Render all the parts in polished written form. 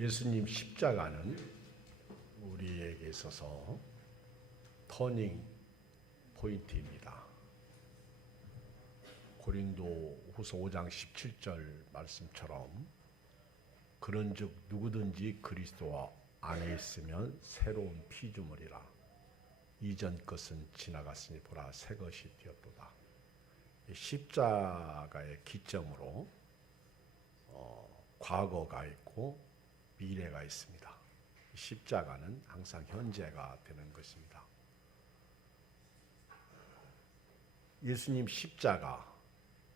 예수님 십자가는 우리에게 있어서 터닝 포인트입니다. 고린도 후서 5장 17절 말씀처럼 그런즉 누구든지 그리스도 안에 있으면 새로운 피조물이라 이전 것은 지나갔으니 보라 새 것이 되었도다. 십자가의 기점으로 과거가 있고 미래가 있습니다. 십자가는 항상 현재가 되는 것입니다. 예수님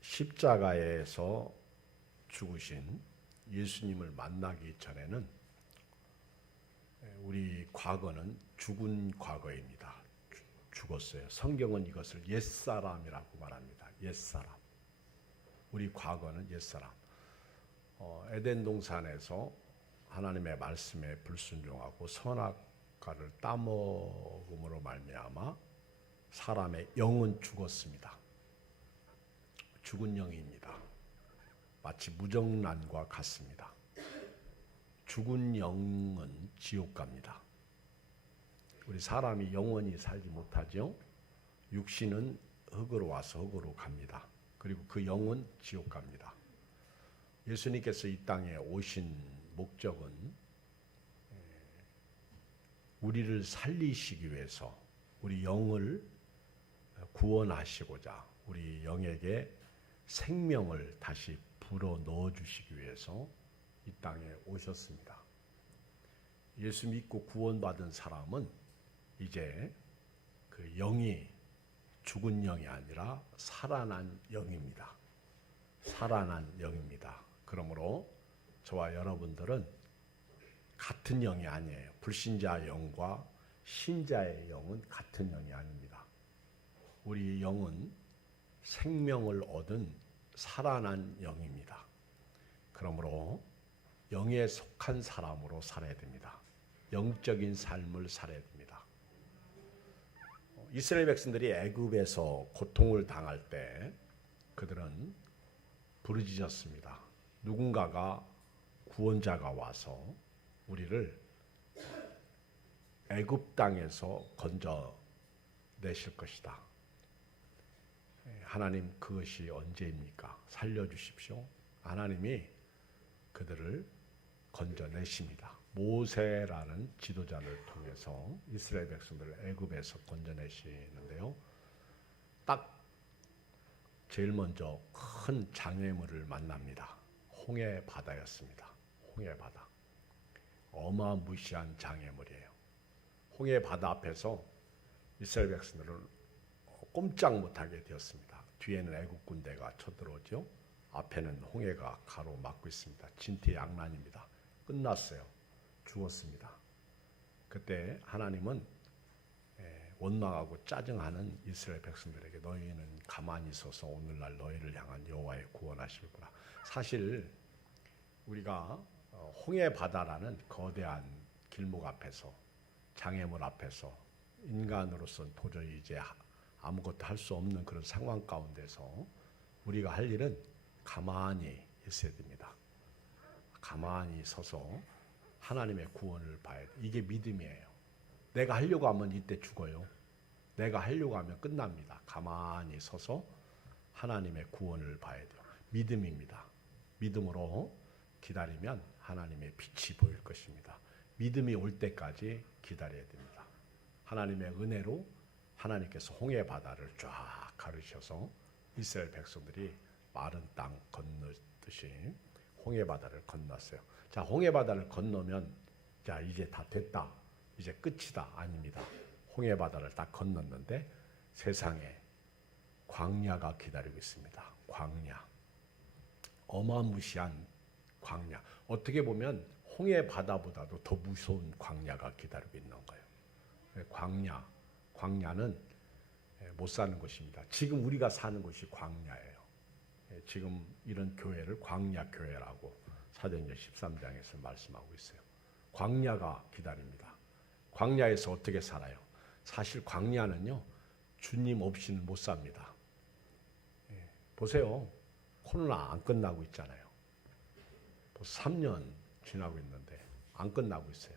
십자가에서 죽으신 예수님을 만나기 전에는 우리 과거는 죽은 과거입니다. 죽었어요. 성경은 이것을 옛사람이라고 말합니다. 옛사람. 우리 과거는 옛사람. 에덴 동산에서 하나님의 말씀에 불순종하고 선악과를 따먹음으로 말미암아 사람의 영은 죽었습니다. 죽은 영입니다. 마치 무정란과 같습니다. 죽은 영은 지옥 갑니다. 우리 사람이 영원히 살지 못하죠. 육신은 흙으로 와서 흙으로 갑니다. 그리고 그 영은 지옥 갑니다. 예수님께서 이 땅에 오신 목적은 우리를 살리시기 위해서 우리 영을 구원하시고자 우리 영에게 생명을 다시 불어 넣어 주시기 위해서 이 땅에 오셨습니다. 예수 믿고 구원받은 사람은 이제 그 영이 죽은 영이 아니라 살아난 영입니다. 살아난 영입니다. 그러므로 저와 여러분들은 같은 영이 아니에요. 불신자 영과 신자의 영은 같은 영이 아닙니다. 우리 영은 생명을 얻은 살아난 영입니다. 그러므로 영에 속한 사람으로 살아야 됩니다. 영적인 삶을 살아야 됩니다. 이스라엘 백성들이 애굽에서 고통을 당할 때 그들은 부르짖었습니다. 누군가가 구원자가 와서 우리를 애굽 땅에서 건져내실 것이다. 하나님 그것이 언제입니까? 살려주십시오. 하나님이 그들을 건져내십니다. 모세라는 지도자를 통해서 이스라엘 백성들을 애굽에서 건져내시는데요. 딱 제일 먼저 큰 장애물을 만납니다. 홍해 바다였습니다. 홍해 바다. 어마무시한 장애물이에요. 홍해 바다 앞에서 이스라엘 백성들을 꼼짝 못하게 되었습니다. 뒤에는 애국 군대가 쳐들어오죠. 앞에는 홍해가 가로막고 있습니다. 진퇴양난입니다. 끝났어요. 죽었습니다. 그때 하나님은 원망하고 짜증하는 이스라엘 백성들에게 너희는 가만히 있어서 오늘날 너희를 향한 여호와의 구원하실 거라. 사실 우리가 홍해 바다라는 거대한 길목 앞에서 장애물 앞에서 인간으로서는 도저히 이제 아무것도 할 수 없는 그런 상황 가운데서 우리가 할 일은 가만히 있어야 됩니다. 가만히 서서 하나님의 구원을 봐야 돼. 이게 믿음이에요. 내가 하려고 하면 이때 죽어요. 내가 하려고 하면 끝납니다. 가만히 서서 하나님의 구원을 봐야 돼요. 믿음입니다. 믿음으로 기다리면 하나님의 빛이 보일 것입니다. 믿음이 올 때까지 기다려야 됩니다. 하나님의 은혜로 하나님께서 홍해 바다를 쫙 가르셔서 이스라엘 백성들이 마른 땅 건너듯이 홍해 바다를 건넜어요. 자, 홍해 바다를 건너면 자 이제 다 됐다. 이제 끝이다. 아닙니다. 홍해 바다를 딱 건넜는데 세상에 광야가 기다리고 있습니다. 광야. 어마무시한 광야. 어떻게 보면 홍해 바다보다도 더 무서운 광야가 기다리고 있는 거예요. 광야는 못 사는 곳입니다. 지금 우리가 사는 곳이 광야예요. 지금 이런 교회를 광야 교회라고 사도행전 13장에서 말씀하고 있어요. 광야가 기다립니다. 광야에서 어떻게 살아요? 사실 광야는요, 주님 없이는 못 삽니다. 보세요. 코로나 안 끝나고 있잖아요. 벌써 3년 지나고 있는데 안 끝나고 있어요.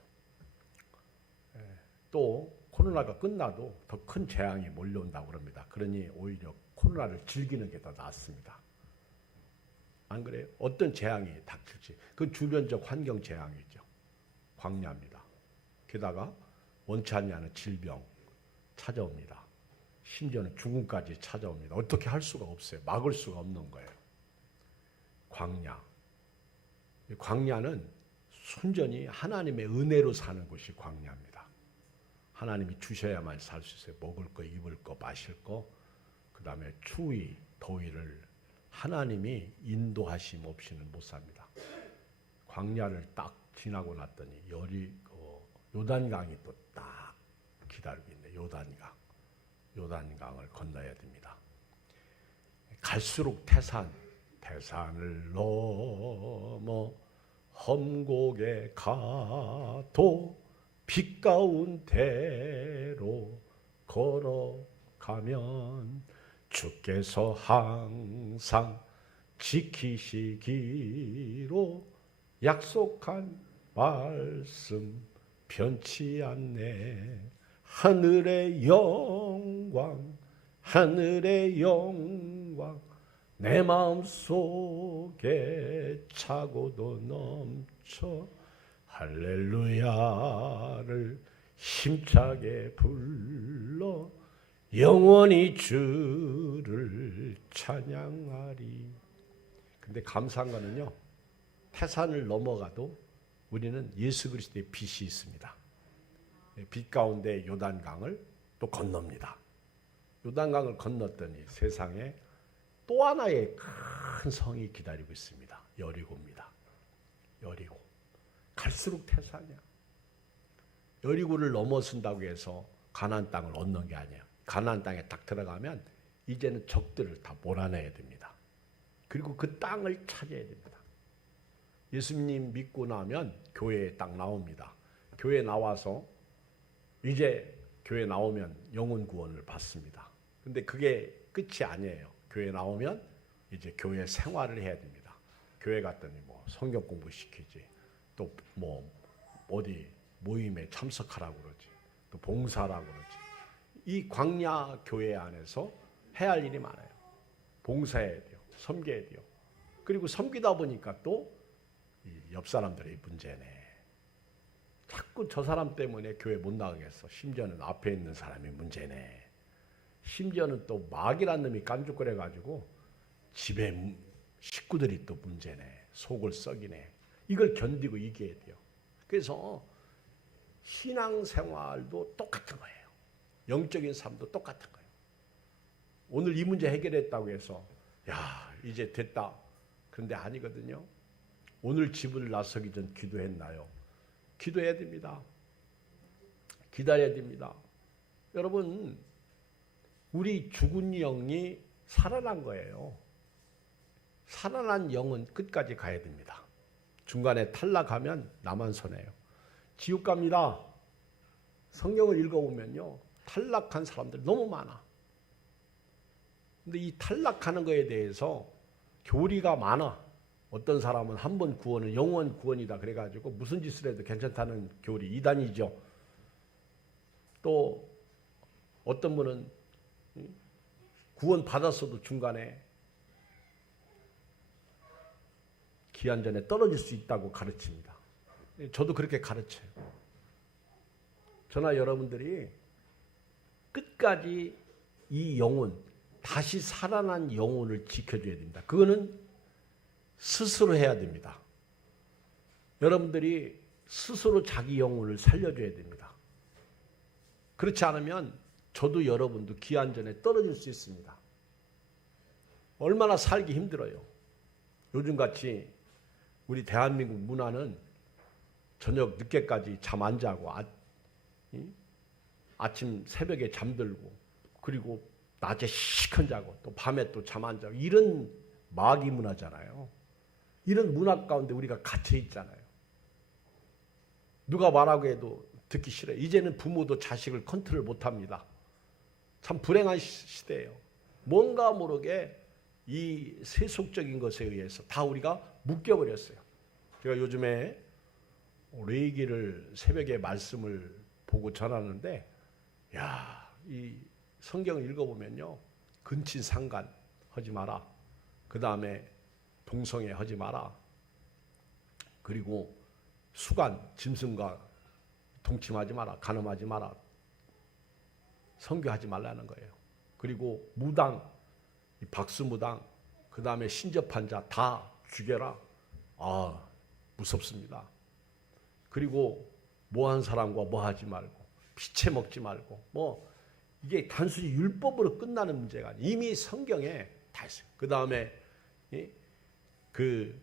또 코로나가 끝나도 더 큰 재앙이 몰려온다고 그럽니다. 그러니 오히려 코로나를 즐기는 게 더 낫습니다. 안 그래요? 어떤 재앙이 닥칠지 그 주변적 환경 재앙이죠. 광야입니다. 게다가 원치 않는 질병 찾아옵니다. 심지어는 죽음까지 찾아옵니다. 어떻게 할 수가 없어요. 막을 수가 없는 거예요. 광야. 광야는 순전히 하나님의 은혜로 사는 것이 광야입니다. 하나님이 주셔야만 살 수 있어요. 먹을 거, 입을 거, 마실 거, 그 다음에 추위, 더위를 하나님이 인도하심 없이는 못 삽니다. 광야를 딱 지나고 났더니 요단강이 또 딱 기다리고 있네. 요단강을 건너야 됩니다. 갈수록 태산을 넘어 험곡에 가도 빛 가운데로 걸어가면 주께서 항상 지키시기로 약속한 말씀 변치 않네. 하늘의 영광 내 마음속에 차고도 넘쳐 할렐루야를 힘차게 불러 영원히 주를 찬양하리. 근데 감사한 거는요, 태산을 넘어가도 우리는 예수 그리스도의 빛이 있습니다. 빛 가운데 요단강을 또 건넙니다. 요단강을 건넜더니 세상에 또 하나의 큰 성이 기다리고 있습니다. 여리고입니다. 여리고. 갈수록 태산이야. 여리고를 넘어선다고 해서 가나안 땅을 얻는 게 아니에요. 가나안 땅에 딱 들어가면 이제는 적들을 다 몰아내야 됩니다. 그리고 그 땅을 차지해야 됩니다. 예수님 믿고 나면 교회에 딱 나옵니다. 교회에 나와서 이제 교회 나오면 영혼 구원을 받습니다. 근데 그게 끝이 아니에요. 교회 나오면 이제 교회 생활을 해야 됩니다. 교회 갔더니 뭐 성경 공부 시키지, 또 뭐 어디 모임에 참석하라고 그러지, 또 봉사하라고 그러지. 이 광야 교회 안에서 해야 할 일이 많아요. 봉사해야 돼요. 섬겨야 돼요. 그리고 섬기다 보니까 또 옆 사람들의 문제네. 자꾸 저 사람 때문에 교회 못 나가겠어. 심지어는 앞에 있는 사람이 문제네. 심지어는 또 마귀란 놈이 깐죽거려가지고 집에 식구들이 또 문제네. 속을 썩이네. 이걸 견디고 이겨야 돼요. 그래서 신앙생활도 똑같은 거예요. 영적인 삶도 똑같은 거예요. 오늘 이 문제 해결했다고 해서 야 이제 됐다. 그런데 아니거든요. 오늘 집을 나서기 전 기도했나요? 기도해야 됩니다. 기다려야 됩니다. 여러분, 우리 죽은 영이 살아난 거예요. 살아난 영은 끝까지 가야 됩니다. 중간에 탈락하면 나만 손해요. 지옥 갑니다. 성경을 읽어보면요, 탈락한 사람들 너무 많아. 근데 이 탈락하는 거에 대해서 교리가 많아. 어떤 사람은 한 번 구원은 영원 구원이다 그래가지고 무슨 짓을 해도 괜찮다는 교리, 이단이죠. 또 어떤 분은 구원 받았어도 중간에 기한 전에 떨어질 수 있다고 가르칩니다. 저도 그렇게 가르쳐요. 저나 여러분들이 끝까지 이 영혼, 다시 살아난 영혼을 지켜줘야 됩니다. 그거는 스스로 해야 됩니다. 여러분들이 스스로 자기 영혼을 살려줘야 됩니다. 그렇지 않으면 저도 여러분도 기한 전에 떨어질 수 있습니다. 얼마나 살기 힘들어요. 요즘같이 우리 대한민국 문화는 저녁 늦게까지 잠 안 자고 아침 새벽에 잠들고 그리고 낮에 시큰 자고 또 밤에 또 잠 안 자고 이런 마귀 문화잖아요. 이런 문화 가운데 우리가 갇혀 있잖아요. 누가 말하고 해도 듣기 싫어요. 이제는 부모도 자식을 컨트롤 못합니다. 참 불행한 시대예요. 뭔가 모르게 이 세속적인 것에 의해서 다 우리가 묶여버렸어요. 제가 요즘에 레위기를 새벽에 말씀을 보고 전하는데, 이 성경을 읽어보면요, 근친 상간 하지 마라. 그 다음에 동성애 하지 마라. 그리고 수간 짐승과 동침하지 마라. 간음하지 마라. 선교하지 말라는 거예요. 그리고 무당, 박수무당, 그 다음에 신접한 자 다 죽여라. 무섭습니다. 그리고 뭐한 사람과 뭐 하지 말고, 피채 먹지 말고, 이게 단순히 율법으로 끝나는 문제가 아니에요. 이미 성경에 다 있어요. 그 다음에 그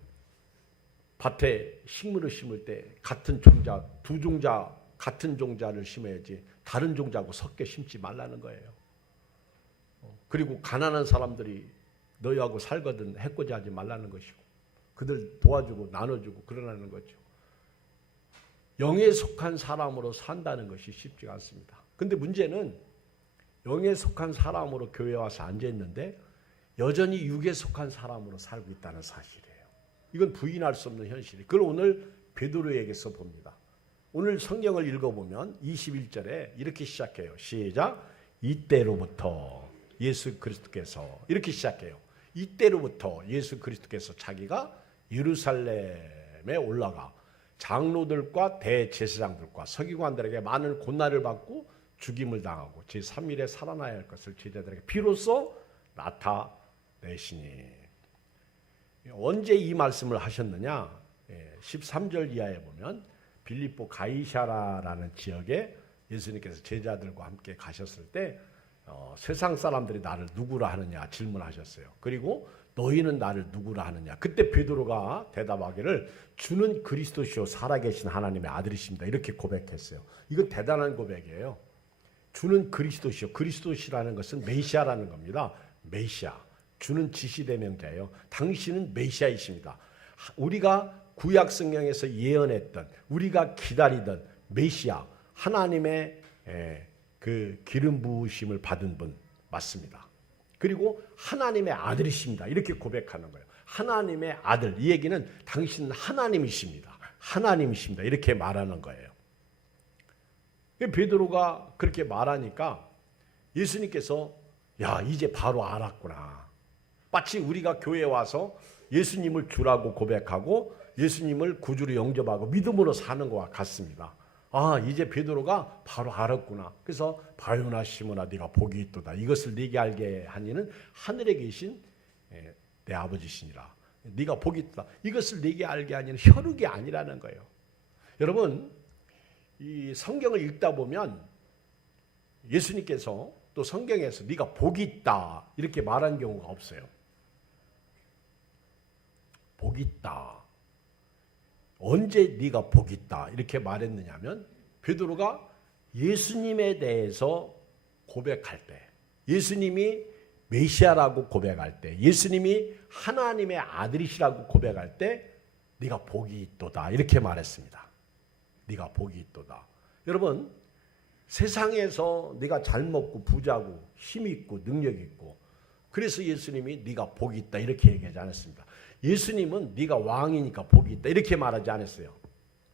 밭에 식물을 심을 때 같은 종자, 두 종자 같은 종자를 심어야지 다른 종자하고 섞여 심지 말라는 거예요. 그리고 가난한 사람들이 너희하고 살거든 해코지하지 말라는 것이고, 그들 도와주고 나눠주고 그러라는 거죠. 영에 속한 사람으로 산다는 것이 쉽지가 않습니다. 근데 문제는 영에 속한 사람으로 교회에 와서 앉아있는데 여전히 육에 속한 사람으로 살고 있다는 사실이에요. 이건 부인할 수 없는 현실이에요. 그걸 오늘 베드로에게서 봅니다. 오늘 성경을 읽어보면 21절에 이렇게 시작해요. 시작. 이때로부터 예수 그리스도께서, 이렇게 시작해요. 이때로부터 예수 그리스도께서 자기가 예루살렘에 올라가 장로들과 대제사장들과 서기관들에게 많은 고난을 받고 죽임을 당하고 제3일에 살아나야 할 것을 제자들에게 비로소 나타내시니. 언제 이 말씀을 하셨느냐? 13절 이하에 보면 빌립보 가이사라라는 지역에 예수님께서 제자들과 함께 가셨을 때 세상 사람들이 나를 누구라 하느냐 질문하셨어요. 그리고 너희는 나를 누구라 하느냐. 그때 베드로가 대답하기를 주는 그리스도시요 살아계신 하나님의 아들이십니다. 이렇게 고백했어요. 이건 대단한 고백이에요. 주는 그리스도시요. 그리스도시라는 것은 메시아라는 겁니다. 메시아. 주는 지시대명자예요. 당신은 메시아이십니다. 우리가 구약 성경에서 예언했던, 우리가 기다리던 메시아, 하나님의 그 기름 부으심을 받은 분 맞습니다. 그리고 하나님의 아들이십니다. 이렇게 고백하는 거예요. 하나님의 아들. 이 얘기는 당신은 하나님이십니다. 하나님이십니다. 이렇게 말하는 거예요. 베드로가 그렇게 말하니까 예수님께서 이제 바로 알았구나. 마치 우리가 교회에 와서 예수님을 주라고 고백하고 예수님을 구주로 영접하고 믿음으로 사는 것과 같습니다. 이제 베드로가 바로 알았구나. 그래서 바요나 시몬아 네가 복이 있도다. 이것을 네게 알게 하니는 하늘에 계신 내 아버지시니라. 네가 복이 있도다. 이것을 네게 알게 하니는 혈육이 아니라는 거예요. 여러분, 이 성경을 읽다 보면 예수님께서 또 성경에서 네가 복이 있다 이렇게 말한 경우가 없어요. 복이 있다. 언제 네가 복이 있다 이렇게 말했느냐면 베드로가 예수님에 대해서 고백할 때, 예수님이 메시아라고 고백할 때, 예수님이 하나님의 아들이시라고 고백할 때 네가 복이 있도다 이렇게 말했습니다. 네가 복이 있도다. 여러분, 세상에서 네가 잘 먹고 부자고 힘 있고 능력 있고 그래서 예수님이 네가 복이 있다 이렇게 얘기하지 않았습니다. 예수님은 네가 왕이니까 복이 있다 이렇게 말하지 않았어요.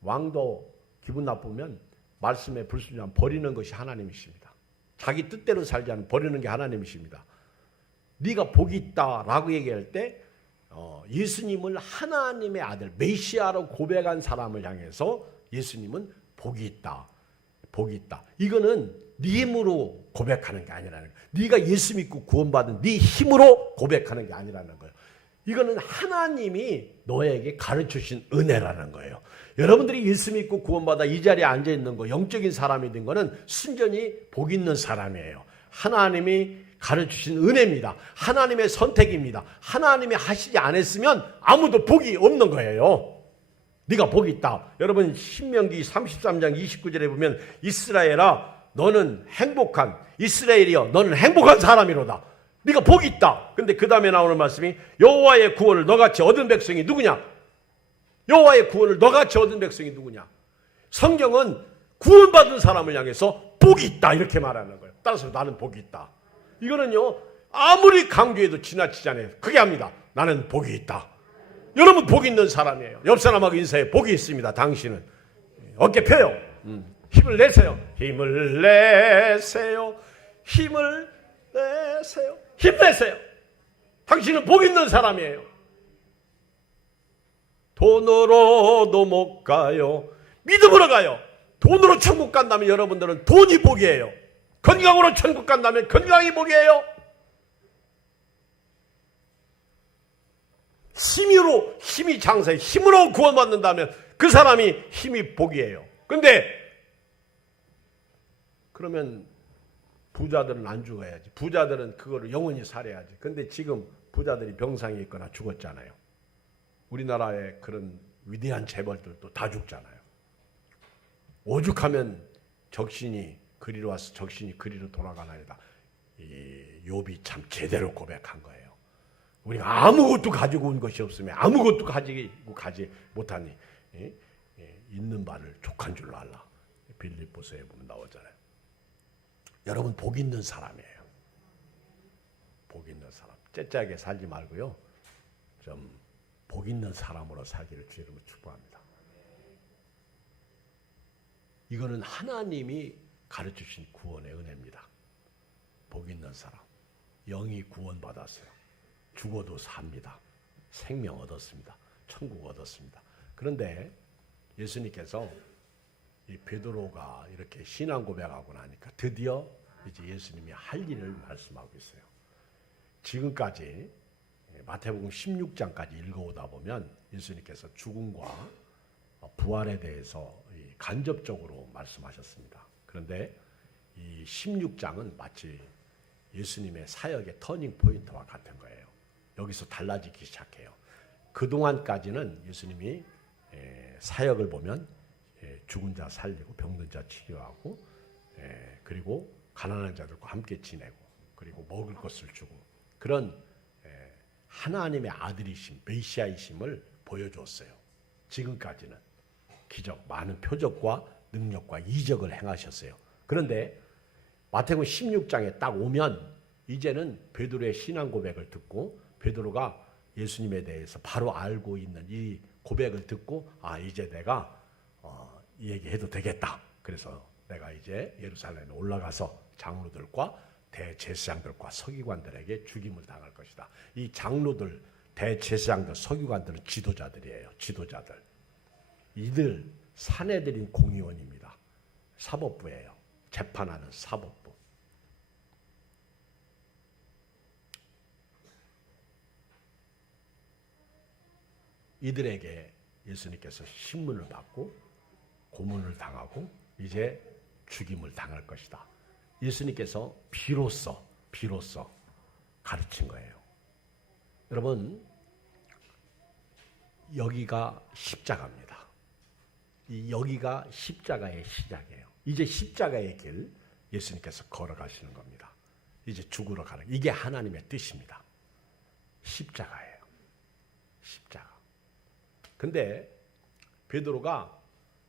왕도 기분 나쁘면 말씀에 불순종하면 버리는 것이 하나님이십니다. 자기 뜻대로 살지 않으면 버리는 게 하나님이십니다. 네가 복이 있다라고 얘기할 때 예수님을 하나님의 아들 메시아로 고백한 사람을 향해서 예수님은 복이 있다. 복이 있다. 이거는 네 힘으로 고백하는 게 아니라는 거예요. 네가 예수 믿고 구원받은 네 힘으로 고백하는 게 아니라는 거예요. 이거는 하나님이 너에게 가르쳐주신 은혜라는 거예요. 여러분들이 예수 믿고 구원받아 이 자리에 앉아있는 거, 영적인 사람이 된 거는 순전히 복 있는 사람이에요. 하나님이 가르쳐주신 은혜입니다. 하나님의 선택입니다. 하나님이 하시지 않았으면 아무도 복이 없는 거예요. 네가 복이 있다. 여러분 신명기 33장 29절에 보면 이스라엘아 너는 행복한, 이스라엘이여 너는 행복한 사람이로다. 네가 복이 있다. 근데 그 다음에 나오는 말씀이 여호와의 구원을 너같이 얻은 백성이 누구냐? 여호와의 구원을 너같이 얻은 백성이 누구냐? 성경은 구원받은 사람을 향해서 복이 있다 이렇게 말하는 거예요. 따라서 나는 복이 있다. 이거는요 아무리 강조해도 지나치지 않아요. 크게 합니다. 나는 복이 있다. 여러분 복이 있는 사람이에요. 옆 사람하고 인사해. 복이 있습니다. 당신은 어깨 펴요. 힘을 내세요. 힘을 내세요. 힘을 내세요. 힘내세요. 당신은 복 있는 사람이에요. 돈으로도 못 가요. 믿음으로 가요. 돈으로 천국 간다면 여러분들은 돈이 복이에요. 건강으로 천국 간다면 건강이 복이에요. 힘이 장사해. 힘으로 구원받는다면 그 사람이 힘이 복이에요. 근데 그러면 부자들은 안 죽어야지. 부자들은 그거를 영원히 살아야지. 근데 지금 부자들이 병상에 있거나 죽었잖아요. 우리나라의 그런 위대한 재벌들도 다 죽잖아요. 오죽하면 적신이 그리로 와서 적신이 그리로 돌아가나이다. 이 욥이 참 제대로 고백한 거예요. 우리가 아무것도 가지고 온 것이 없으면 아무것도 가지고 가지 못하니 있는 바를 족한 줄로 알라. 빌립보서에 보면 나오잖아요. 여러분 복 있는 사람이에요. 복 있는 사람. 째째하게 살지 말고요. 좀 복 있는 사람으로 살기를 주의 이름으로 축복합니다. 이거는 하나님이 가르치신 구원의 은혜입니다. 복 있는 사람. 영이 구원받았어요. 죽어도 삽니다. 생명 얻었습니다. 천국 얻었습니다. 그런데 예수님께서 이 베드로가 이렇게 신앙 고백하고 나니까 드디어 이제 예수님이 할 일을 말씀하고 있어요. 지금까지 마태복음 16장까지 읽어오다 보면 예수님께서 죽음과 부활에 대해서 간접적으로 말씀하셨습니다. 그런데 이 16장은 마치 예수님의 사역의 터닝 포인트와 같은 거예요. 여기서 달라지기 시작해요. 그동안까지는 예수님이 사역을 보면 죽은 자 살리고 병든 자 치료하고 그리고 가난한 자들과 함께 지내고 그리고 먹을 것을 주고 그런 하나님의 아들이심 메시아이심을 보여주었어요. 지금까지는 기적 많은 표적과 능력과 이적을 행하셨어요. 그런데 마태복음 16장에 딱 오면 이제는 베드로의 신앙 고백을 듣고 베드로가 예수님에 대해서 바로 알고 있는 이 고백을 듣고 이제 내가 얘기해도 되겠다. 그래서 내가 이제 예루살렘에 올라가서 장로들과 대제사장들과 서기관들에게 죽임을 당할 것이다. 이 장로들, 대제사장들, 서기관들은 지도자들이에요. 지도자들. 이들 사내들인 공의원입니다. 사법부예요. 재판하는 사법부. 이들에게 예수님께서 신문을 받고 고문을 당하고 이제 죽임을 당할 것이다. 예수님께서 비로소 가르친 거예요. 여러분, 여기가 십자가입니다. 여기가 십자가의 시작이에요. 이제 십자가의 길 예수님께서 걸어가시는 겁니다. 이제 죽으러 가는 이게 하나님의 뜻입니다. 십자가예요. 십자가. 근데 베드로가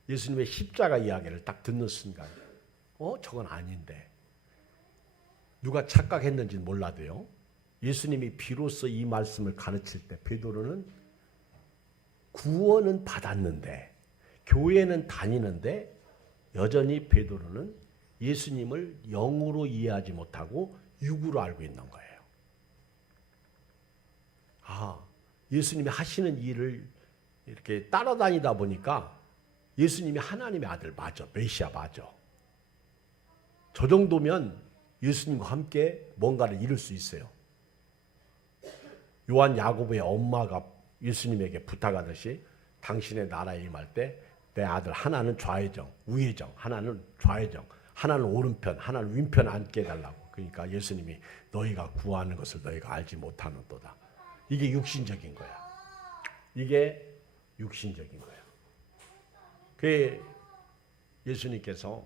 예수님의 십자가 이야기를 딱 듣는 순간 저건 아닌데 누가 착각했는지는 몰라도요. 예수님이 비로소 이 말씀을 가르칠 때 베드로는 구원은 받았는데 교회는 다니는데 여전히 베드로는 예수님을 영으로 이해하지 못하고 육으로 알고 있는 거예요. 예수님이 하시는 일을 이렇게 따라다니다 보니까 예수님이 하나님의 아들 맞아. 메시아 맞아. 저 정도면 예수님과 함께 뭔가를 이룰 수 있어요. 요한 야고보의 엄마가 예수님에게 부탁하듯이 당신의 나라에 임할 때 내 아들 하나는 좌회정, 우회정, 하나는 좌회정, 하나는 오른편, 하나는 왼편 앉게 해달라고. 그러니까 예수님이 너희가 구하는 것을 너희가 알지 못하는도다. 이게 육신적인 거야. 이게 육신적인 거야. 그게 예수님께서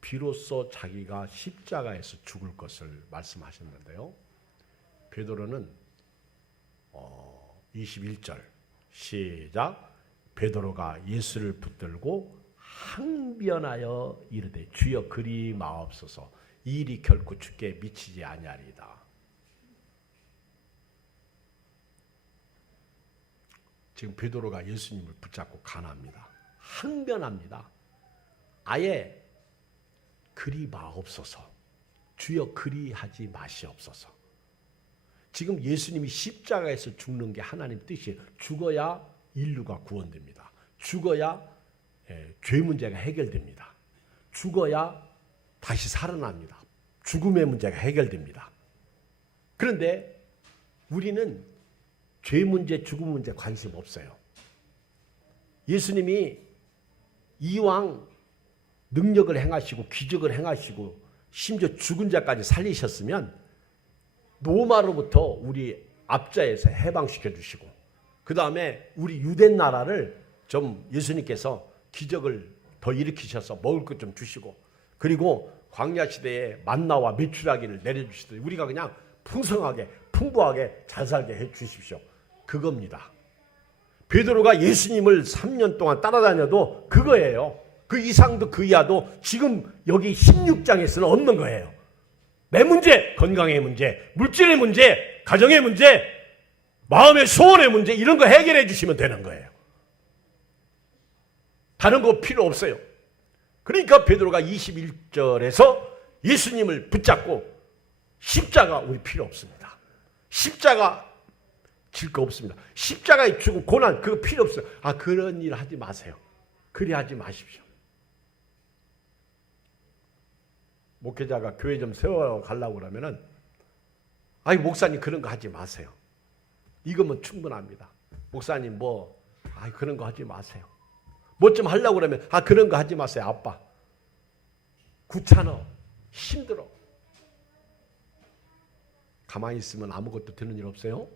비로소 자기가 십자가에서 죽을 것을 말씀하셨는데요. 베드로는 21절 시작. 베드로가 예수를 붙들고 항변하여 이르되 주여 그리 마옵소서 이 일이 결코 주께 미치지 아니하리이다. 지금 베드로가 예수님을 붙잡고 간합니다. 항변합니다. 아예 그리 마옵소서. 주여 그리하지 마시옵소서. 지금 예수님이 십자가에서 죽는 게 하나님 뜻이에요. 죽어야 인류가 구원됩니다. 죽어야 죄 문제가 해결됩니다. 죽어야 다시 살아납니다. 죽음의 문제가 해결됩니다. 그런데 우리는 죄 문제, 죽음 문제 관심 없어요. 예수님이 이왕 능력을 행하시고 기적을 행하시고 심지어 죽은 자까지 살리셨으면 로마로부터 우리 압자에서 해방시켜 주시고 그 다음에 우리 유대 나라를 좀 예수님께서 기적을 더 일으키셔서 먹을 것 좀 주시고 그리고 광야 시대에 만나와 메추라기를 내려주시더니 우리가 그냥 풍성하게 풍부하게 잘 살게 해 주십시오. 그겁니다. 베드로가 예수님을 3년 동안 따라다녀도 그거예요. 그 이상도 그 이하도 지금 여기 16장에서는 없는 거예요. 내 문제, 건강의 문제, 물질의 문제, 가정의 문제, 마음의 소원의 문제 이런 거 해결해 주시면 되는 거예요. 다른 거 필요 없어요. 그러니까 베드로가 21절에서 예수님을 붙잡고 십자가 우리 필요 없습니다. 십자가 질 거 없습니다. 십자가에 죽은 고난 그거 필요 없어요. 아 그런 일 하지 마세요. 그리 하지 마십시오. 목회자가 교회 좀 세워가려고 그러면은 아이 목사님 그런 거 하지 마세요. 이거면 충분합니다. 목사님 그런 거 하지 마세요. 뭐 좀 하려고 그러면 그런 거 하지 마세요. 아빠 귀찮아 힘들어. 가만히 있으면 아무것도 되는 일 없어요.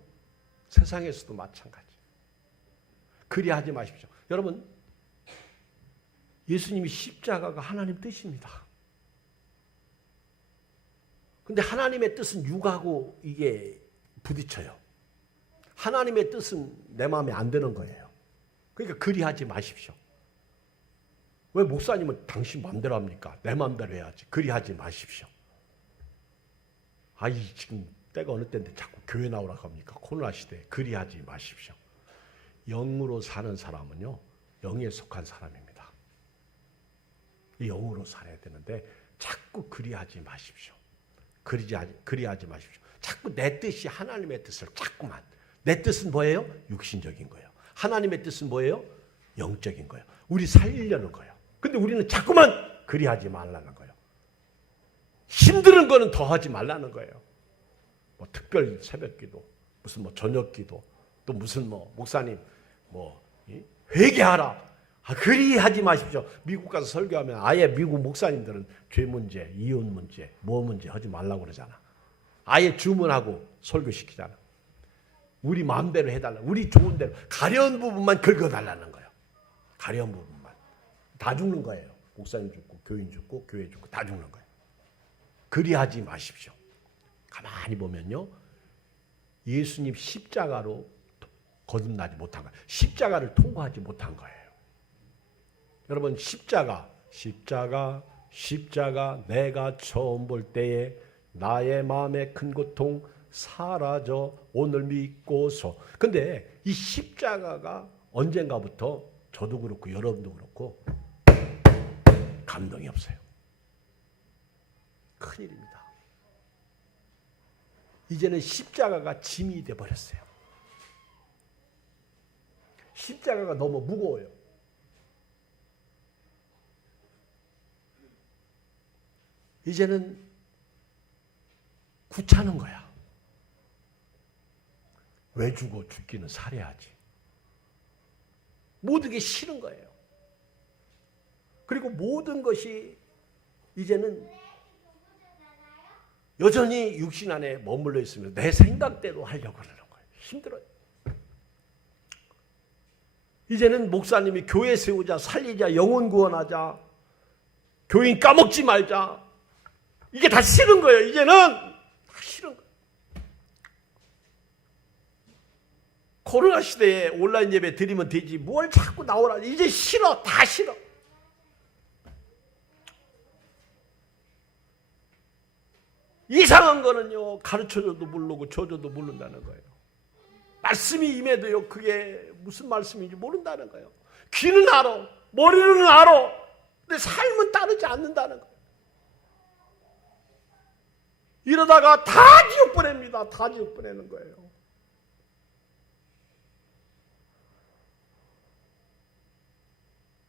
세상에서도 마찬가지. 그리 하지 마십시오. 여러분 예수님이 십자가가 하나님 뜻입니다. 근데 하나님의 뜻은 육하고 이게 부딪혀요. 하나님의 뜻은 내 마음에 안 드는 거예요. 그러니까 그리하지 마십시오. 왜 목사님은 당신 마음대로 합니까? 내 마음대로 해야지. 그리하지 마십시오. 지금 때가 어느 때인데 자꾸 교회 나오라고 합니까? 코로나 시대에 그리하지 마십시오. 영으로 사는 사람은요. 영에 속한 사람입니다. 영으로 살아야 되는데 자꾸 그리하지 마십시오. 그리하지 마십시오. 자꾸 내 뜻이 하나님의 뜻을 자꾸만. 내 뜻은 뭐예요? 육신적인 거예요. 하나님의 뜻은 뭐예요? 영적인 거예요. 우리 살리려는 거예요. 근데 우리는 자꾸만 그리하지 말라는 거예요. 힘드는 거는 더 하지 말라는 거예요. 특별 새벽기도, 무슨 저녁기도, 또 무슨 목사님 회개하라. 그리하지 마십시오. 미국 가서 설교하면 아예 미국 목사님들은 죄 문제, 이혼 문제, 문제 하지 말라고 그러잖아. 아예 주문하고 설교시키잖아. 우리 마음대로 해달라. 우리 좋은 대로 가려운 부분만 긁어달라는 거예요. 가려운 부분만. 다 죽는 거예요. 목사님 죽고 교인 죽고 교회 죽고 다 죽는 거예요. 그리하지 마십시오. 가만히 보면요. 예수님 십자가로 거듭나지 못한 거예요. 십자가를 통과하지 못한 거예요. 여러분 십자가 내가 처음 볼 때에 나의 마음의 큰 고통 사라져 오늘 믿고서. 근데 이 십자가가 언젠가부터 저도 그렇고 여러분도 그렇고 감동이 없어요. 큰일입니다. 이제는 십자가가 짐이 돼버렸어요. 십자가가 너무 무거워요. 이제는 귀찮은 거야. 왜 죽어? 죽기는 살아야지. 모든 게 싫은 거예요. 그리고 모든 것이 이제는 여전히 육신 안에 머물러 있으면 내 생각대로 하려고 그러는 거예요. 힘들어요. 이제는 목사님이 교회 세우자, 살리자, 영혼 구원하자, 교인 까먹지 말자. 이게 다 싫은 거예요. 이제는 다 싫은 거예요. 코로나 시대에 온라인 예배 드리면 되지 뭘 자꾸 나오라. 이제 싫어. 다 싫어. 이상한 거는요. 가르쳐줘도 모르고 줘줘도 모른다는 거예요. 말씀이 임해도요, 그게 무슨 말씀인지 모른다는 거예요. 귀는 알아, 머리는 알아. 근데 삶은 따르지 않는다는 거예요. 이러다가 다 지옥 보냅니다. 다 지옥 보내는 거예요.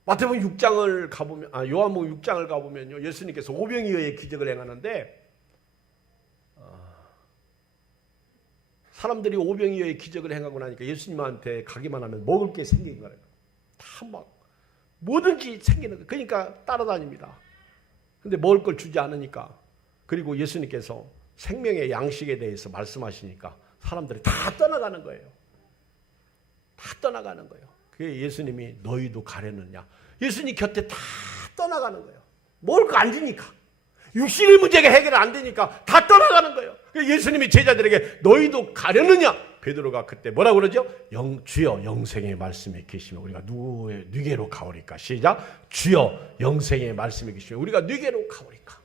마태복음 6장을 가보면, 요한복음 6장을 가보면요, 예수님께서 오병이어의 기적을 행하는데, 사람들이 오병이어의 기적을 행하고 나니까 예수님한테 가기만 하면 먹을 게 생긴 거예요. 다 막 뭐든지 생기는 거예요. 그러니까 따라다닙니다. 근데 먹을 걸 주지 않으니까, 그리고 예수님께서 생명의 양식에 대해서 말씀하시니까 사람들이 다 떠나가는 거예요. 다 떠나가는 거예요. 그게 예수님이 너희도 가려느냐. 예수님 곁에 다 떠나가는 거예요. 먹을 거 안 주니까. 육신의 문제가 해결 안 되니까 다 떠나가는 거예요. 예수님이 제자들에게 너희도 가려느냐. 베드로가 그때 뭐라고 그러죠? 주여 영생의 말씀에 계시면 우리가 누구에게로 가오리까. 시작. 주여 영생의 말씀에 계시면 우리가 누구에게로 가오리까.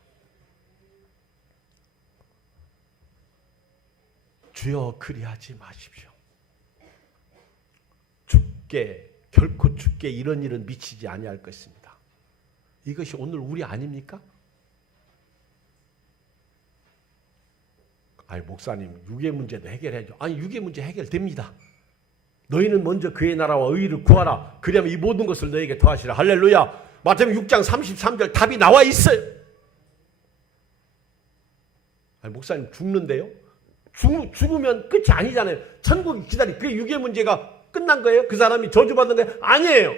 주여 그리하지 마십시오. 결코 죽게 이런 일은 미치지 아니할 것입니다. 이것이 오늘 우리 아닙니까? 아니 목사님 육의 문제도 해결해줘. 아니 육의 문제 해결됩니다. 너희는 먼저 그의 나라와 의의를 구하라. 그러면 이 모든 것을 너에게 더하시라. 할렐루야. 마태복음 6장 33절 답이 나와 있어요. 아니 목사님 죽는데요? 죽으면 끝이 아니잖아요. 천국이 기다리. 그게 육의 문제가 끝난 거예요? 그 사람이 저주받은 거예요? 아니에요.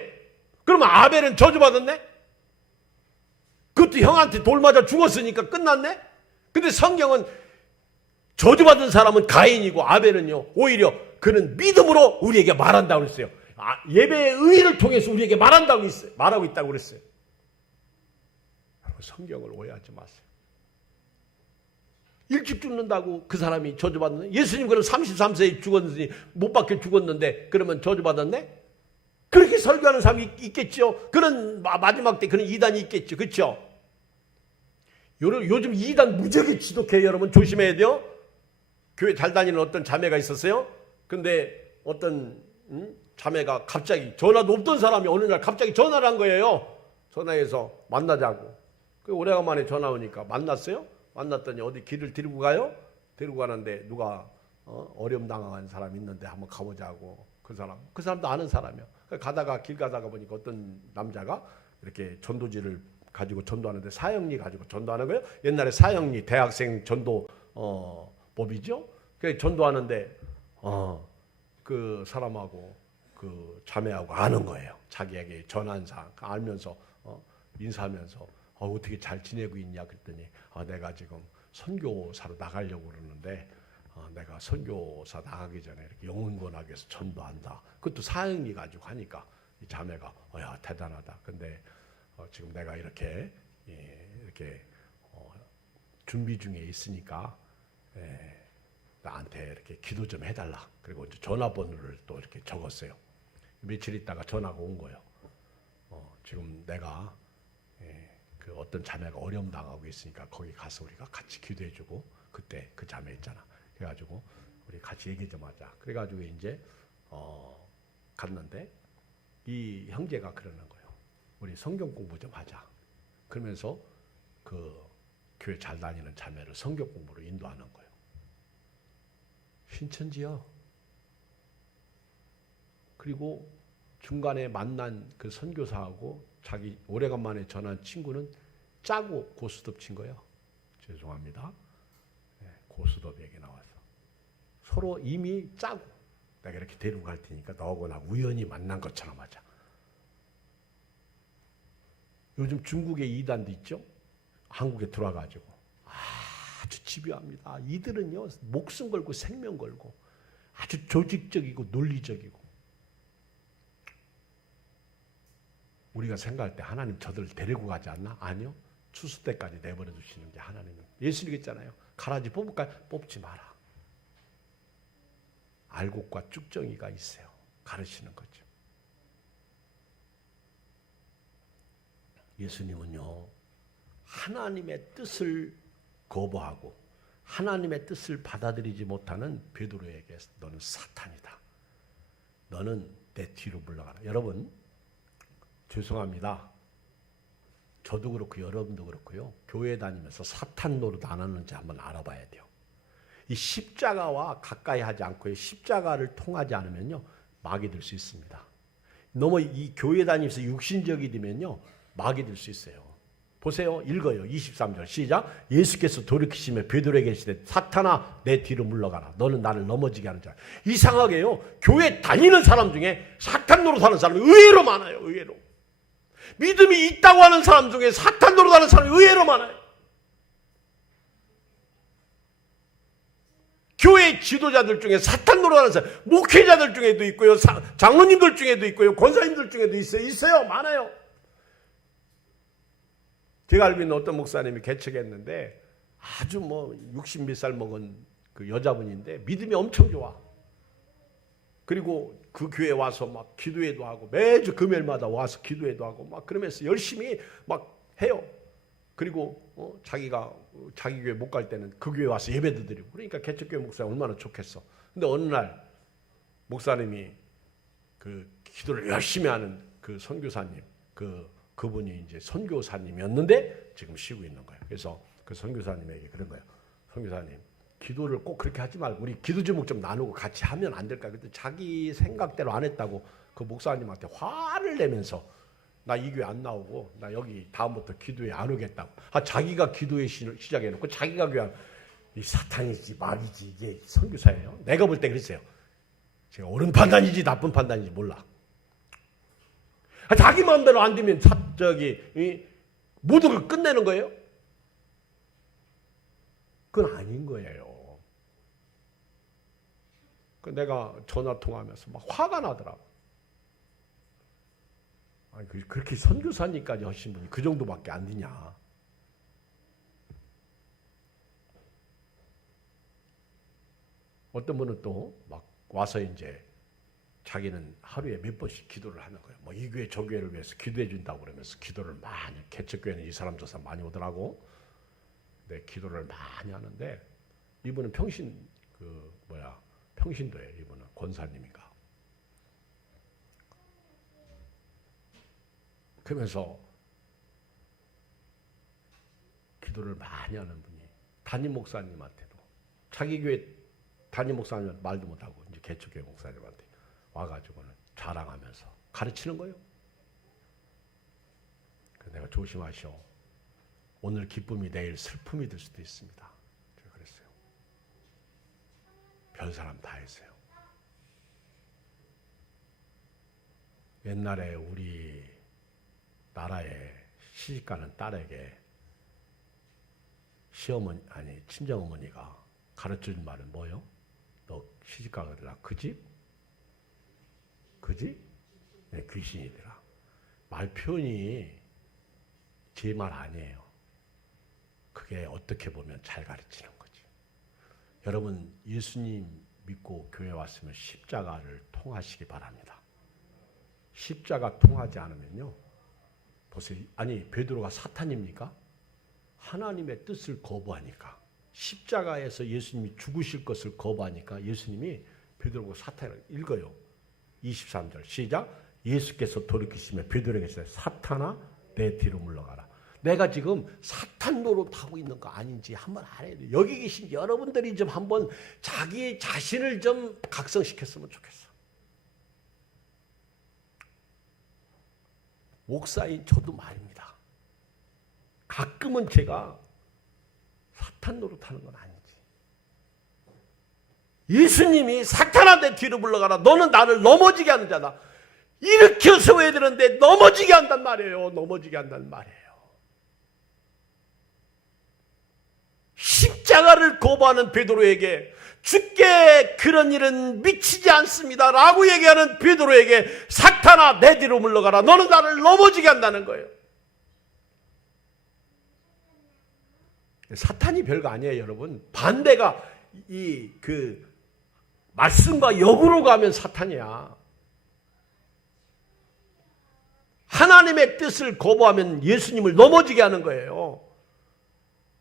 그러면 아벨은 저주받았네? 그것도 형한테 돌 맞아 죽었으니까 끝났네? 근데 성경은 저주받은 사람은 가인이고 아벨은요 오히려 그는 믿음으로 우리에게 말한다고 그랬어요. 예배의 의의를 통해서 우리에게 말하고 있다고 그랬어요. 성경을 오해하지 마세요. 일찍 죽는다고 그 사람이 저주받았네? 예수님 그럼 33세에 죽었으니 못 박혀 죽었는데 그러면 저주받았네? 그렇게 설교하는 사람이 있겠죠. 그런 마지막 때 그런 이단이 있겠죠. 그렇죠? 요즘 이단 무지하게 지독해요. 여러분 조심해야 돼요. 교회 잘 다니는 어떤 자매가 있었어요. 근데 어떤 자매가 갑자기 전화도 없던 사람이 어느 날 갑자기 전화를 한 거예요. 전화해서 만나자고. 그 오래간만에 전화 오니까 만났어요. 만났더니 어디 길을 데리고 가요? 데리고 가는데 누가 어려움 당한 사람이 있는데 한번 가보자고. 그 사람도 아는 사람이요. 길 가다가 보니까 어떤 남자가 이렇게 전도지를 가지고 전도하는데 사형리 가지고 전도하는 거예요. 옛날에 사형리 대학생 전도 법이죠. 그 전도하는데 그 사람하고 그 자매하고 아는 거예요. 자기에게 전한 사항 알면서 인사하면서 어떻게 잘 지내고 있냐 그랬더니 내가 지금 선교사로 나가려고 그러는데 내가 선교사 나가기 전에 이렇게 영혼권학에서 전도한다. 그것도 사형리 가지고 하니까 이 자매가 야 대단하다. 근데 지금 내가 이렇게 준비 중에 있으니까 나한테 이렇게 기도 좀 해달라. 그리고 이제 전화번호를 또 이렇게 적었어요. 며칠 있다가 전화가 온 거예요. 지금 내가 그 어떤 자매가 어려움 당하고 있으니까 거기 가서 우리가 같이 기도해주고 그때 그 자매 있잖아. 그래가지고 우리 같이 얘기 좀 하자. 그래가지고 이제 갔는데 이 형제가 그러는 거예요. 우리 성경 공부 좀 하자. 그러면서 그 교회 잘 다니는 자매를 성경 공부로 인도하는 거예요. 신천지요. 그리고 중간에 만난 그 선교사하고 자기 오래간만에 전한 친구는 짜고 고스톱 친 거예요. 죄송합니다. 고스톱 얘기 나와서. 서로 이미 짜고 내가 이렇게 데리고 갈 테니까 너하고 나 우연히 만난 것처럼 하자. 요즘 중국의 이단도 있죠. 한국에 들어와가지고 아주 집요합니다. 이들은요 목숨 걸고 생명 걸고 아주 조직적이고 논리적이고 우리가 생각할 때 하나님 저들을 데리고 가지 않나? 아니요. 추수 때까지 내버려 두시는 게 하나님입니다. 예수님 있잖아요. 가라지 뽑을까요? 뽑지 마라. 알곡과 쭉정이가 있어요. 가르치는 거죠. 예수님은요. 하나님의 뜻을 거부하고 하나님의 뜻을 받아들이지 못하는 베드로에게 너는 사탄이다. 너는 내 뒤로 물러가라. 여러분, 죄송합니다. 저도 그렇고 여러분도 그렇고요. 교회 다니면서 사탄 노릇 안 하는지 한번 알아봐야 돼요. 이 십자가와 가까이 하지 않고 십자가를 통하지 않으면요, 마귀 될 수 있습니다. 너무 이 교회 다니면서 육신적이 되면요, 마귀 될 수 있어요. 보세요. 읽어요. 23절 시작. 예수께서 돌이키시며 베드로에게 이르시되 사탄아 내 뒤로 물러가라. 너는 나를 넘어지게 하는 자. 이상하게요, 교회 다니는 사람 중에 사탄 노릇하는 사람이 의외로 많아요. 의외로. 믿음이 있다고 하는 사람 중에 사탄 노릇하는 사람이 의외로 많아요. 교회 지도자들 중에 사탄 노릇하는 사람, 목회자들 중에도 있고요, 장로님들 중에도 있고요, 권사님들 중에도 있어요. 많아요. 제가 알고 있는 어떤 목사님이 개척했는데 아주 60 몇 살 먹은 그 여자분인데 믿음이 엄청 좋아. 그리고 그 교회에 와서 막 기도회도 하고 매주 금요일마다 와서 기도회도 하고 막 그러면서 열심히 막 해요. 그리고 자기가 자기 교회 못 갈 때는 그 교회 와서 예배도 드리고. 그러니까 개척교회 목사님 얼마나 좋겠어. 근데 어느 날 목사님이 그 기도를 열심히 하는 그 선교사님, 그분이 이제 선교사님이었는데 지금 쉬고 있는 거예요. 그래서 그 선교사님에게 그런 거예요. 선교사님, 기도를 꼭 그렇게 하지 말고 우리 기도 제목 좀 나누고 같이 하면 안 될까? 그때 자기 생각대로 안 했다고 그 목사님한테 화를 내면서 나 이 교회 안 나오고 나 여기 다음부터 기도회 안 오겠다고. 자기가 기도회 시작해놓고 자기가 교회 이 사탄이지 마귀지 이게 선교사예요. 내가 볼 때 그랬어요. 제가 옳은 판단이지 나쁜 판단인지 몰라. 자기 마음대로 안 되면 모든 걸 끝내는 거예요? 그건 아닌 거예요. 내가 전화 통화하면서 막 화가 나더라고. 아니, 그렇게 선교사님까지 하신 분이 그 정도밖에 안 되냐. 어떤 분은 또 막 와서 이제 자기는 하루에 몇 번씩 기도를 하는 거예요. 이 교회 저 교회를 위해서 기도해 준다고 그러면서 기도를 많이, 개척교회는 이 사람 저 사람 많이 오더라고. 네, 기도를 많이 하는데 이분은 평신도예요. 이분은 권사님인가. 그러면서 기도를 많이 하는 분이 담임 목사님한테도 자기 교회 담임 목사님한테 말도 못하고 이제 개척교회 목사님한테 와가지고는 자랑하면서 가르치는 거예요. 그래서 내가 조심하시오. 오늘 기쁨이 내일 슬픔이 될 수도 있습니다. 제가 그랬어요. 별 사람 다 했어요. 옛날에 우리 나라에 시집가는 딸에게 친정어머니가 가르쳐준 말은 뭐예요? 너 시집가거라 그 집? 그 집? 네, 귀신이더라. 말 표현이 제 말 아니에요. 그게 어떻게 보면 잘 가르치는 거지. 여러분, 예수님 믿고 교회 왔으면 십자가를 통하시기 바랍니다. 십자가 통하지 않으면요. 보세요. 아니, 베드로가 사탄입니까? 하나님의 뜻을 거부하니까. 십자가에서 예수님이 죽으실 것을 거부하니까 예수님이 베드로가 사탄을 읽어요. 23절 시작. 예수께서 돌이키시며 베드로에게 이르시되 사탄아 내 뒤로 물러가라. 내가 지금 사탄 노릇하고 있는 거 아닌지 한번 알아야 돼요. 여기 계신 여러분들이 좀 한번 자기 자신을 좀 각성시켰으면 좋겠어. 목사인 저도 말입니다. 가끔은 제가 사탄 노릇하는 건 아니지. 예수님이 사탄아 내 뒤로 물러가라. 너는 나를 넘어지게 하는 자다. 이렇게 세워야 되는데 넘어지게 한단 말이에요. 넘어지게 한단 말이에요. 십자가를 거부하는 베드로에게 주께 그런 일은 미치지 않습니다 라고 얘기하는 베드로에게 사탄아 내 뒤로 물러가라. 너는 나를 넘어지게 한다는 거예요. 사탄이 별거 아니에요, 여러분. 반대가 말씀과 역으로 가면 사탄이야. 하나님의 뜻을 거부하면 예수님을 넘어지게 하는 거예요.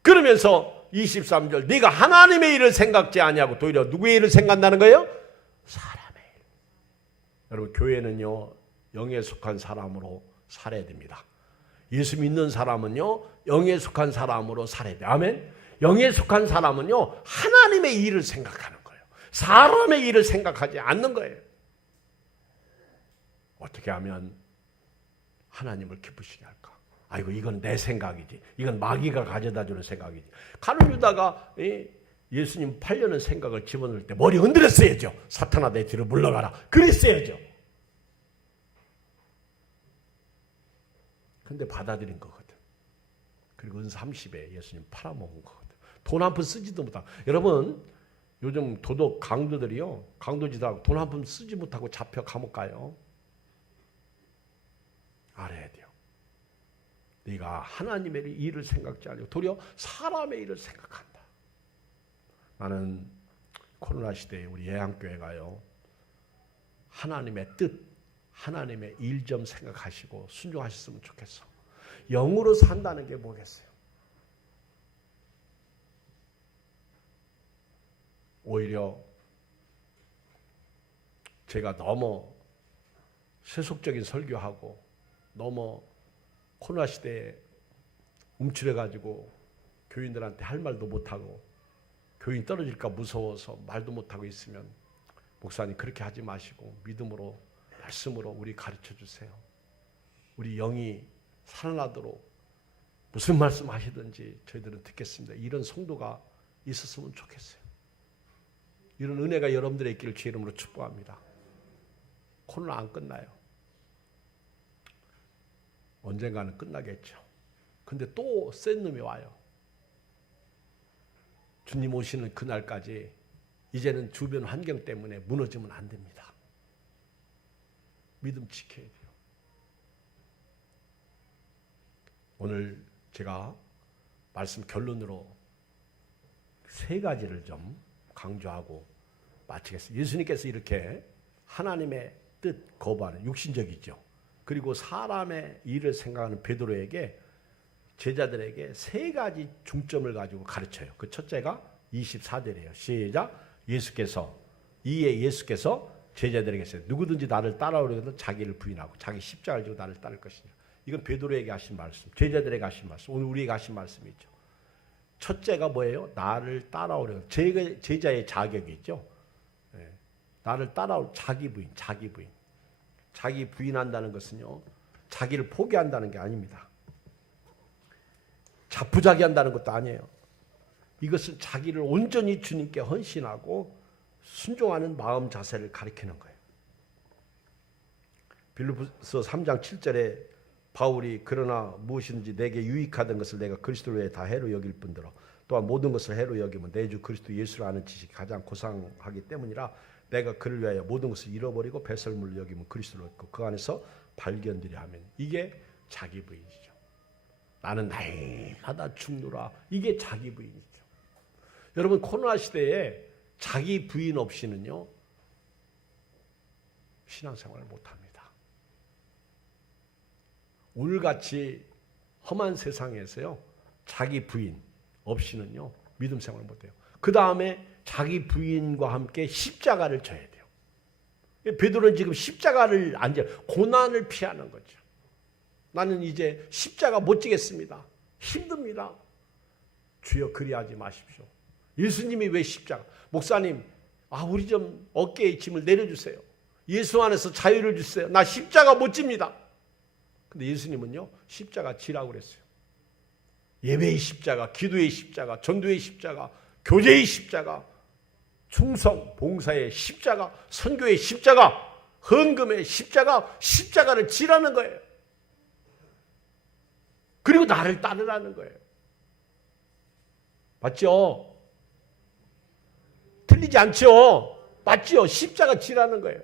그러면서 23절 네가 하나님의 일을 생각지 아니하고 도리어 누구의 일을 생각한다는 거예요? 사람의 일. 여러분, 교회는요, 영에 속한 사람으로 살아야 됩니다. 예수 믿는 사람은요, 영에 속한 사람으로 살아야 돼요. 아멘. 영에 속한 사람은요, 하나님의 일을 생각하는 거예요. 사람의 일을 생각하지 않는 거예요. 어떻게 하면 하나님을 기쁘시게 할까? 아이고, 이건 내 생각이지. 이건 마귀가 가져다주는 생각이지. 가룟 유다가 예수님 팔려는 생각을 집어넣을 때 머리 흔들었어야죠. 사탄아, 내 뒤로 물러가라. 그랬어야죠. 근데 받아들인 거거든. 그리고 은 30에 예수님 팔아먹은 거거든. 돈 한 푼 쓰지도 못하고. 여러분, 요즘 도덕 강도들이요, 강도지다 돈 한 푼 쓰지 못하고 잡혀 감옥 가요. 알아야 돼요. 네가 하나님의 일을 생각지 않고 도리어 사람의 일을 생각한다. 나는 코로나 시대에 우리 예양교회가요, 하나님의 뜻, 하나님의 일 좀 생각하시고 순종하셨으면 좋겠어. 영으로 산다는 게 뭐겠어요? 오히려 제가 너무 세속적인 설교하고 너무 코로나 시대에 움츠려가지고 교인들한테 할 말도 못하고 교인 떨어질까 무서워서 말도 못하고 있으면, 목사님 그렇게 하지 마시고 믿음으로 말씀으로 우리 가르쳐 주세요. 우리 영이 살아나도록 무슨 말씀 하시든지 저희들은 듣겠습니다. 이런 성도가 있었으면 좋겠어요. 이런 은혜가 여러분들의 있기를 주의 이름으로 축복합니다. 코로나 안 끝나요. 언젠가는 끝나겠죠. 근데 또 센 놈이 와요. 주님 오시는 그날까지 이제는 주변 환경 때문에 무너지면 안 됩니다. 믿음 지켜야 돼요. 오늘 제가 말씀 결론으로 3가지를 좀 강조하고 마치겠습니다. 예수님께서 이렇게 하나님의 뜻 거부하는, 육신적이죠. 그리고 사람의 일을 생각하는 베드로에게, 제자들에게 3가지 중점을 가지고 가르쳐요. 그 첫째가 24절이에요. 시작. 이에 예수께서 제자들에게 했어요. 누구든지 나를 따라오려거든 자기를 부인하고 자기 십자가를 지고 나를 따를 것이냐. 이건 베드로에게 하신 말씀, 제자들에게 하신 말씀, 오늘 우리에게 하신 말씀이죠. 첫째가 뭐예요? 나를 따라오려거든. 제자의 자격이 있죠. 나를 따라올, 자기 부인. 자기 부인한다는 것은요, 자기를 포기한다는 게 아닙니다. 자포자기한다는 것도 아니에요. 이것은 자기를 온전히 주님께 헌신하고 순종하는 마음 자세를 가리키는 거예요. 빌립보서 3장 7절에 바울이 그러나 무엇이든지 내게 유익하던 것을 내가 그리스도를 위해 다 해로 여길 뿐더러 또한 모든 것을 해로 여기면 내 주 그리스도 예수를 아는 지식이 가장 고상하기 때문이라 내가 그를 위하여 모든 것을 잃어버리고 배설물을 여기면 그리스도를 얻고 그 안에서 발견되려 하면, 이게 자기 부인이죠. 나는 날마다 죽노라. 이게 자기 부인이죠. 여러분, 코로나 시대에 자기 부인 없이는요, 신앙생활을 못합니다. 오늘같이 험한 세상에서요, 자기 부인 없이는요, 믿음 생활을 못해요. 그 다음에 자기 부인과 함께 십자가를 져야 돼요. 베드로는 지금 십자가를 안 져요. 고난을 피하는 거죠. 나는 이제 십자가 못 지겠습니다. 힘듭니다. 주여 그리하지 마십시오. 예수님이 왜 십자가? 목사님, 우리 좀 어깨에 짐을 내려주세요. 예수 안에서 자유를 주세요. 나 십자가 못 집니다. 근데 예수님은요, 십자가 지라고 그랬어요. 예배의 십자가, 기도의 십자가, 전도의 십자가, 교제의 십자가, 충성, 봉사의 십자가, 선교의 십자가, 헌금의 십자가, 십자가를 지라는 거예요. 그리고 나를 따르라는 거예요. 맞죠? 틀리지 않죠? 맞죠? 십자가 지라는 거예요.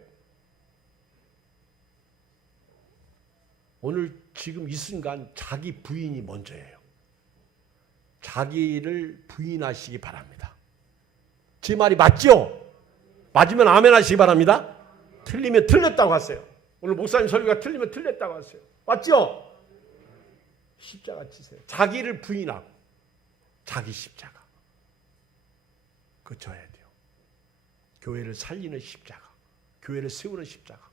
오늘 지금 이 순간 자기 부인이 먼저예요. 자기를 부인하시기 바랍니다. 제 말이 맞죠? 맞으면 아멘 하시기 바랍니다. 틀리면 틀렸다고 하세요. 오늘 목사님 설교가 틀리면 틀렸다고 하세요. 맞죠? 십자가 지세요. 자기를 부인하고 자기 십자가. 그거 져야 돼요. 교회를 살리는 십자가, 교회를 세우는 십자가,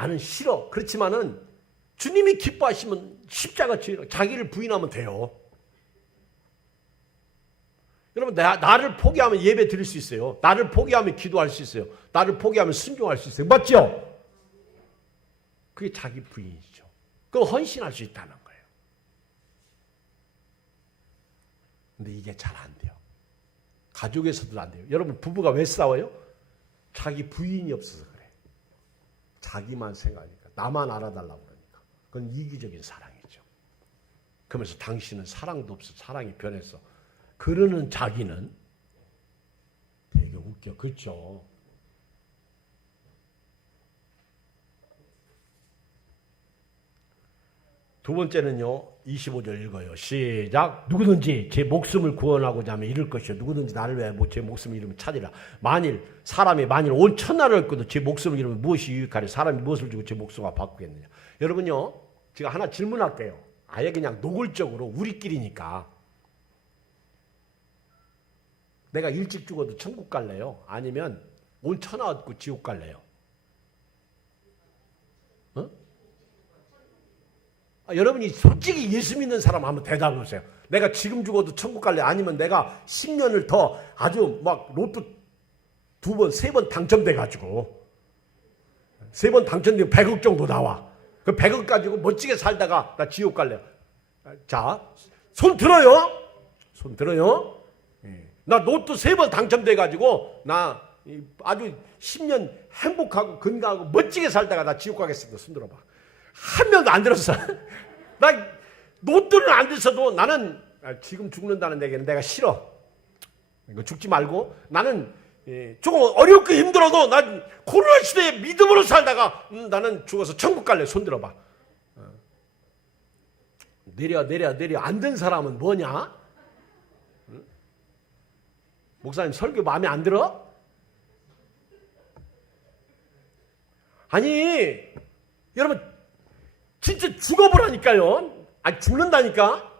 나는 싫어. 그렇지만은 주님이 기뻐하시면 십자가 지러 자기를 부인하면 돼요. 여러분 나를 포기하면 예배 드릴 수 있어요. 나를 포기하면 기도할 수 있어요. 나를 포기하면 순종할 수 있어요. 맞죠? 그게 자기 부인이죠. 그거 헌신할 수 있다는 거예요. 근데 이게 잘 안 돼요. 가족에서도 안 돼요. 여러분 부부가 왜 싸워요? 자기 부인이 없어서 그래. 자기만 생각하니까. 나만 알아달라고 그러니까. 그건 이기적인 사랑이죠. 그러면서 당신은 사랑도 없어. 사랑이 변했어. 그러는 자기는 되게 웃겨. 그렇죠? 두 번째는요. 25절 읽어요. 시작. 누구든지 제 목숨을 구원하고자 하면 잃을 것이요. 누구든지 나를 위하여 제 목숨을 잃으면 찾으리라. 사람이 온 천하를 얻고도 제 목숨을 잃으면 무엇이 유익하리? 사람이 무엇을 주고 제 목숨을 바꾸겠느냐. 여러분요. 제가 하나 질문할게요. 아예 그냥 노골적으로 우리끼리니까. 내가 일찍 죽어도 천국 갈래요? 아니면 온 천하 얻고 지옥 갈래요? 여러분이 솔직히 예수 믿는 사람 한번 대답해 보세요. 내가 지금 죽어도 천국 갈래? 아니면 내가 10년을 더 아주 막 로또 2번, 3번 당첨돼가지고 3번 당첨되면 100억 정도 나와. 그 100억 가지고 멋지게 살다가 나 지옥 갈래요. 자, 손 들어요. 손 들어요. 나 로또 3번 당첨돼가지고 나 아주 10년 행복하고 건강하고 멋지게 살다가 나 지옥 가겠습니다. 손 들어봐. 한 명도 안 들었어. 나 로또는 안 됐어도 나는 지금 죽는다는 얘기는 내가 싫어. 이거 죽지 말고 나는 조금 어렵고 힘들어도 난 코로나 시대에 믿음으로 살다가 나는 죽어서 천국 갈래. 손 들어봐. 내려 안 된 사람은 뭐냐? 목사님 설교 마음에 안 들어? 아니 여러분 진짜 죽어보라니까요. 아니 죽는다니까.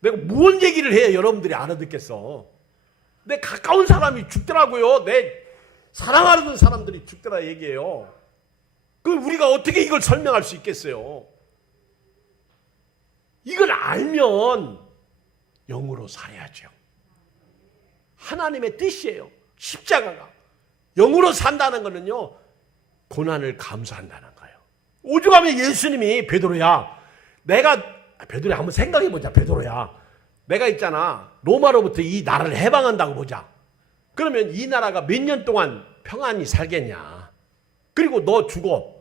내가 무슨 얘기를 해야 여러분들이 알아듣겠어. 내 가까운 사람이 죽더라고요. 내 사랑하는 사람들이 죽더라 얘기해요. 그 우리가 어떻게 이걸 설명할 수 있겠어요? 이걸 알면 영으로 살아야죠. 하나님의 뜻이에요. 십자가가. 영으로 산다는 거는요. 고난을 감수한다는 거예요. 오죽하면 예수님이 베드로야. 베드로야 한번 생각해보자. 베드로야. 내가 있잖아. 로마로부터 이 나라를 해방한다고 보자. 그러면 이 나라가 몇 년 동안 평안히 살겠냐. 그리고 너 죽어.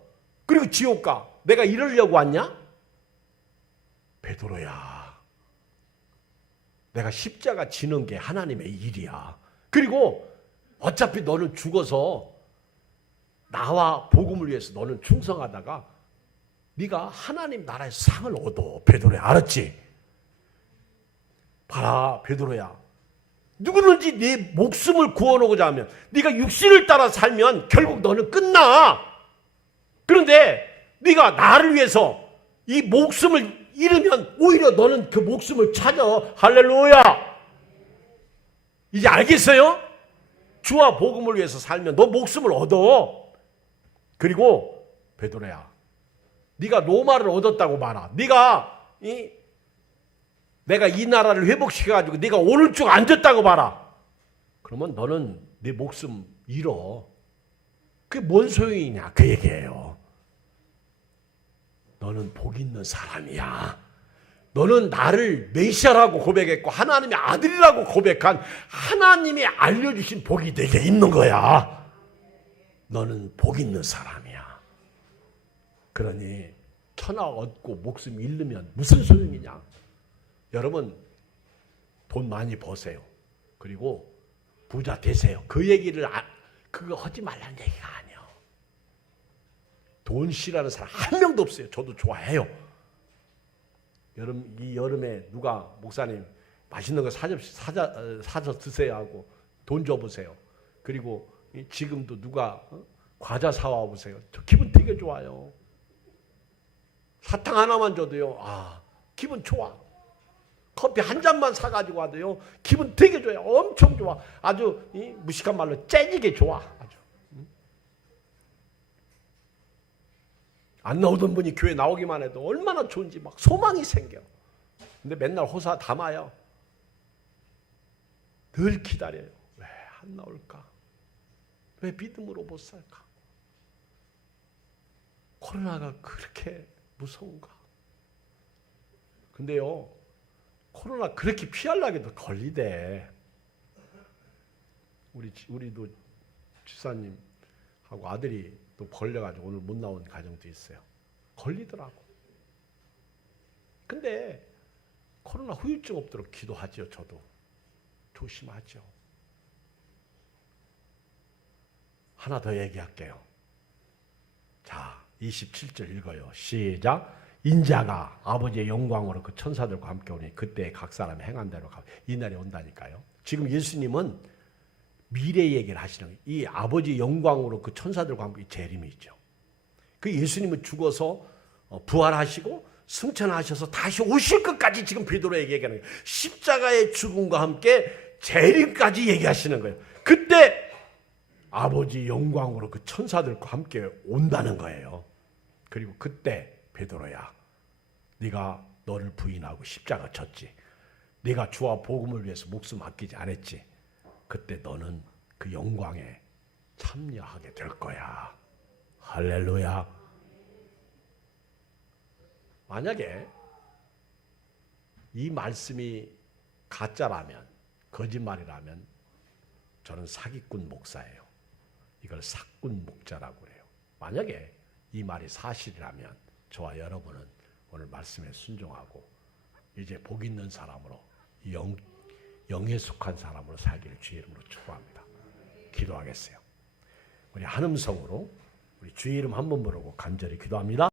그리고 지옥 가. 내가 이러려고 왔냐? 베드로야. 내가 십자가 지는 게 하나님의 일이야. 그리고 어차피 너는 죽어서 나와 복음을 위해서 너는 충성하다가 네가 하나님 나라에서 상을 얻어. 베드로야. 알았지? 봐라 베드로야. 누구든지 네 목숨을 구원하고자 하면 네가 육신을 따라 살면 결국 너는 끝나. 그런데 네가 나를 위해서 이 목숨을 잃으면 오히려 너는 그 목숨을 찾아. 할렐루야. 이제 알겠어요? 주와 복음을 위해서 살면 너 목숨을 얻어. 그리고 베드로야, 네가 로마를 얻었다고 말아. 내가 이 나라를 회복시켜가지고 네가 오른쪽 앉았다고 봐라. 그러면 너는 네 목숨 잃어. 그게 뭔 소용이냐 그 얘기예요. 너는 복 있는 사람이야. 너는 나를 메시아라고 고백했고 하나님의 아들이라고 고백한 하나님이 알려주신 복이 내게 있는 거야. 너는 복 있는 사람이야. 그러니 천하 얻고 목숨 잃으면 무슨 소용이냐. 여러분 돈 많이 버세요. 그리고 부자 되세요. 그 얘기를 그거 하지 말라는 얘기가 아니에요. 돈 싫어하는 사람 한 명도 없어요. 저도 좋아해요. 이 여름에 누가 목사님 맛있는 거 사서 드세요 하고 돈 줘보세요. 그리고 지금도 누가 과자 사와 보세요. 저 기분 되게 좋아요. 사탕 하나만 줘도요. 기분 좋아. 커피 한 잔만 사가지고 와도요. 기분 되게 좋아요. 엄청 좋아. 아주 무식한 말로 째지게 좋아. 아주. 안 나오던 분이 교회 나오기만 해도 얼마나 좋은지 막 소망이 생겨. 근데 맨날 호사 담아요. 늘 기다려요. 왜 안 나올까? 왜 믿음으로 못 살까? 코로나가 그렇게 무서운가? 근데요, 코로나 그렇게 피하려고 걸리대. 우리도 집사님하고 아들이 또 걸려가지고 오늘 못 나온 가정도 있어요. 걸리더라고. 근데 코로나 후유증 없도록 기도하죠. 저도 조심하죠. 하나 더 얘기할게요. 자, 27절 읽어요. 시작. 인자가 아버지의 영광으로 그 천사들과 함께 오니 그때 각 사람이 행한 대로 가. 이 날이 온다니까요. 지금 예수님은 미래 얘기를 하시는 거예요. 이 아버지의 영광으로 그 천사들과 함께 재림이죠. 그 예수님은 죽어서 부활하시고 승천하셔서 다시 오실 것까지 지금 베드로에게 얘기하는 거예요. 십자가의 죽음과 함께 재림까지 얘기하시는 거예요. 그때 아버지 영광으로 그 천사들과 함께 온다는 거예요. 그리고 그때 베드로야, 네가 너를 부인하고 십자가 졌지. 네가 주와 복음을 위해서 목숨 아끼지 않았지. 그때 너는 그 영광에 참여하게 될 거야. 할렐루야. 만약에 이 말씀이 가짜라면, 거짓말이라면 저는 사기꾼 목사예요. 이걸 사꾼 목자라고 그래요. 만약에 이 말이 사실이라면 저와 여러분은 오늘 말씀에 순종하고 이제 복 있는 사람으로 영에 속한 사람으로 살기를 주의 이름으로 축복합니다. 기도하겠어요. 우리 한음성으로 우리 주의 이름 한 번 부르고 간절히 기도합니다.